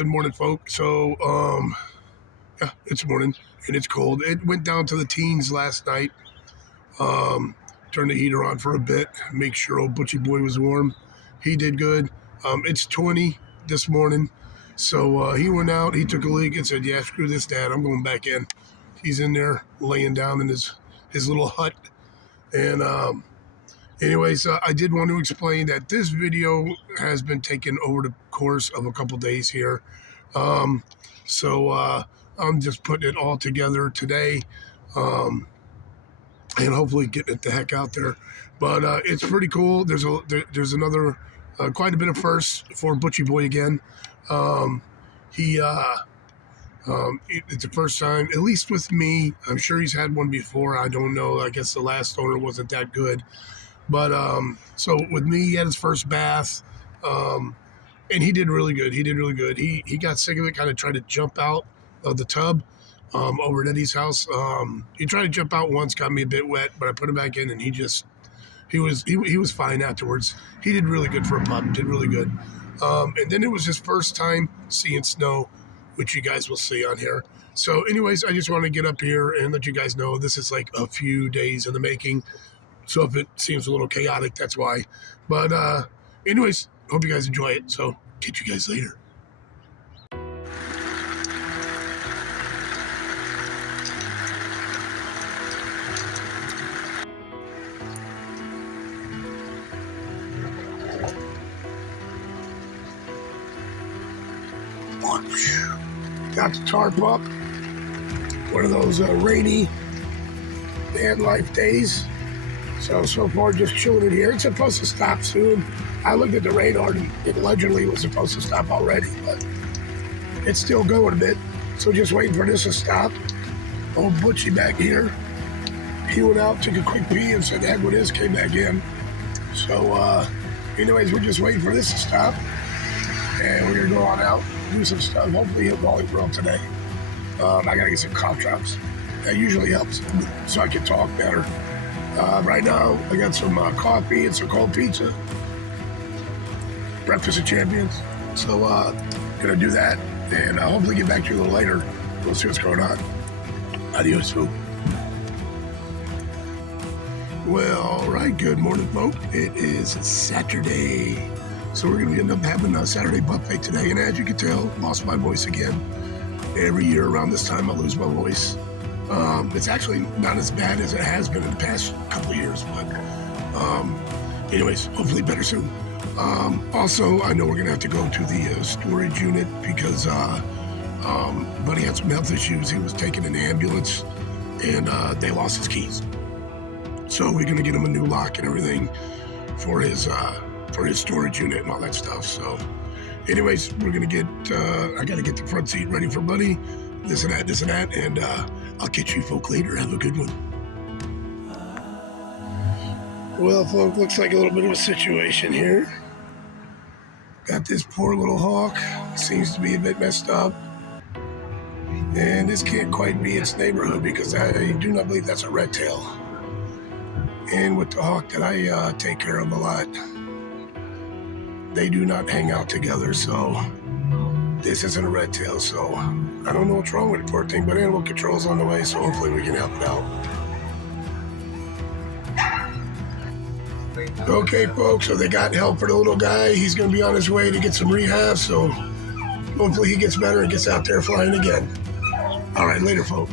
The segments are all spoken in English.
good morning, folks. So, yeah, it's morning and it's cold. It went down to the teens last night. Um, Turned the heater on for a bit, make sure old Butchie boy was warm. He did good. It's 20 this morning. So he went out, he took a leak and said, yeah, screw this, Dad. I'm going back in. He's in there laying down in his little hut. And anyways, I did want to explain that this video has been taken over the course of a couple days here. Um, so I'm just putting it all together today, and hopefully getting it the heck out there. But it's pretty cool. There's another quite a bit of firsts for Butchie Boy again. He it's the first time, at least with me. I'm sure he's had one before. I don't know. I guess the last owner wasn't that good. But so with me, he had his first bath, and he did really good. He got sick of it, kind of tried to jump out of the tub over at Eddie's house. He tried to jump out once, got me a bit wet, but I put him back in, and he was fine afterwards. He did really good for a pup. Did really good. And then it was his first time seeing snow, which you guys will see on here. So anyways, I just want to get up here and let you guys know this is like a few days in the making. So if it seems a little chaotic, that's why. But anyways, hope you guys enjoy it. So catch you guys later. Got the tarp up. One of those rainy van life days. So far just chilling it here. It's supposed to stop soon. I looked at the radar and it allegedly was supposed to stop already, but it's still going a bit. So just waiting for this to stop. Old Butchie back here, he went out, took a quick pee and said, heck with this, came back in. So anyways, we're just waiting for this to stop. And we're gonna go on out, do some stuff, hopefully hit volleyball today. I gotta get some cough drops. That usually helps so I can talk better. Right now, I got some coffee and some cold pizza. Breakfast of Champions. So, gonna do that and hopefully get back to you a little later. We'll see what's going on. Adios, food. Well, all right, good morning, folks. It is Saturday. So we're gonna end up having a Saturday buffet today. And as you can tell, lost my voice again. Every year around this time, I lose my voice. It's actually not as bad as it has been in the past couple of years, but anyways, hopefully better soon. Also, I know we're gonna have to go to the storage unit because Buddy had some health issues. He was taken in the ambulance and they lost his keys. So we're gonna get him a new lock and everything for his storage unit and all that stuff. So anyways, we're gonna get I gotta get the front seat ready for Buddy, this and that, and I'll catch you folk later. Have a good one. Well, folks, looks like a little bit of a situation here. Got this poor little hawk, seems to be a bit messed up. And this can't quite be its neighborhood because I do not believe that's a red tail. And with the hawk that I take care of a lot, they do not hang out together, so this isn't a red tail, so I don't know what's wrong with the poor thing, but animal control's on the way, so hopefully we can help it out. Okay, folks, so they got help for the little guy. He's going to be on his way to get some rehab, so hopefully he gets better and gets out there flying again. All right, later, folks.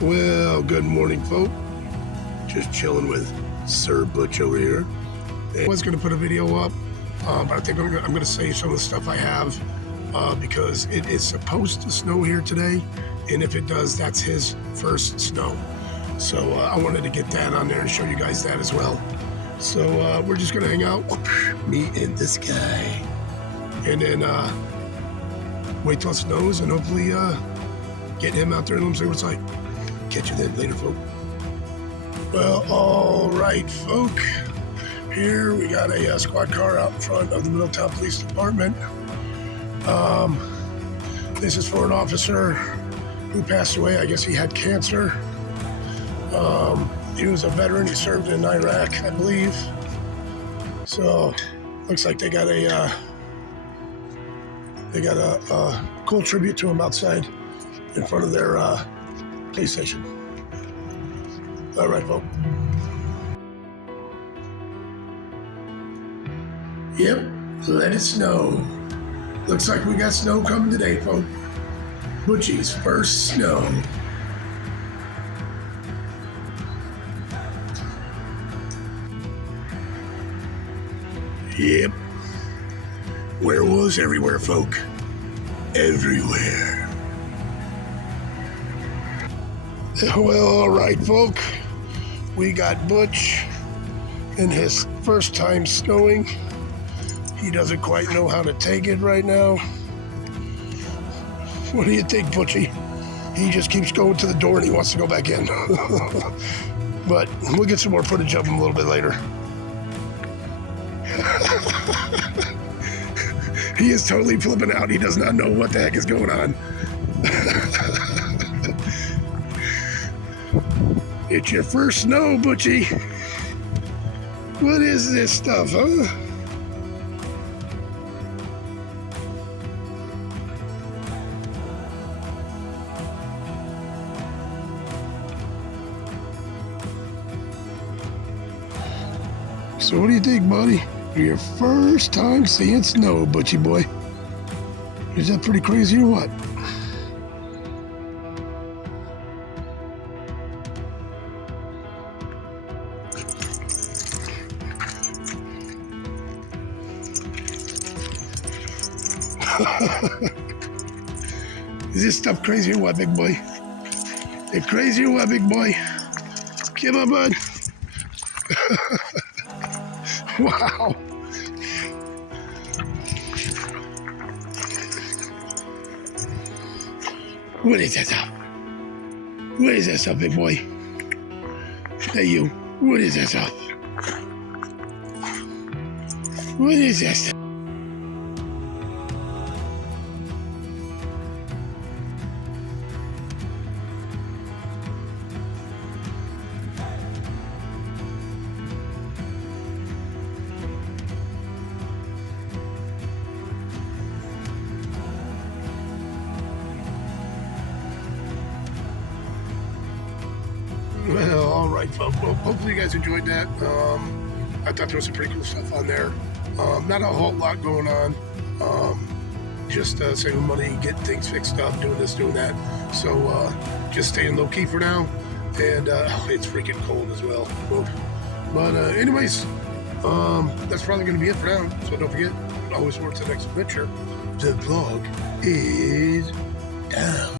Well, good morning, folks. Just chilling with Sir Butch over here. I was going to put a video up, but I think I'm going to save some of the stuff I have because it is supposed to snow here today, and if it does, that's his first snow. So I wanted to get that on there and show you guys that as well. So we're just going to hang out, me and this guy, and then wait till it snows and hopefully get him out there and let him see what it's like. Catch you then later, folk. Well, all right, folk. Here we got a squad car out in front of the Middletown Police Department. This is for an officer who passed away. I guess he had cancer. He was a veteran. He served in Iraq, I believe. So looks like they got a They got a cool tribute to him outside in front of their PlayStation. All right, folks. Yep, let it snow. Looks like we got snow coming today, folks. Butchie's first snow. Yep. Where was everywhere, folk? Everywhere. Well, all right, folk. We got Butch in his first time snowing. He doesn't quite know how to take it right now. What do you think, Butchie? He just keeps going to the door and he wants to go back in. But we'll get some more footage of him a little bit later. He is totally flipping out. He does not know what the heck is going on. It's your first snow, Butchie. What is this stuff, huh? So what do you think, buddy? Your first time seeing snow, Butchie boy. Is that pretty crazy or what? Is this stuff crazy or what, big boy? Is it crazy or what, big boy? Come on, bud. Wow. What is that stuff? What is that stuff, big boy? Hey, you. What is that stuff? What is that stuff? Well, all right, folks. Well, hopefully you guys enjoyed that. I thought there was some pretty cool stuff on there. Not a whole lot going on. Just saving money, getting things fixed up, doing this, doing that. So just staying low key for now. And it's freaking cold as well. But anyways, that's probably going to be it for now. So don't forget, always forward to the next adventure. The vlog is down.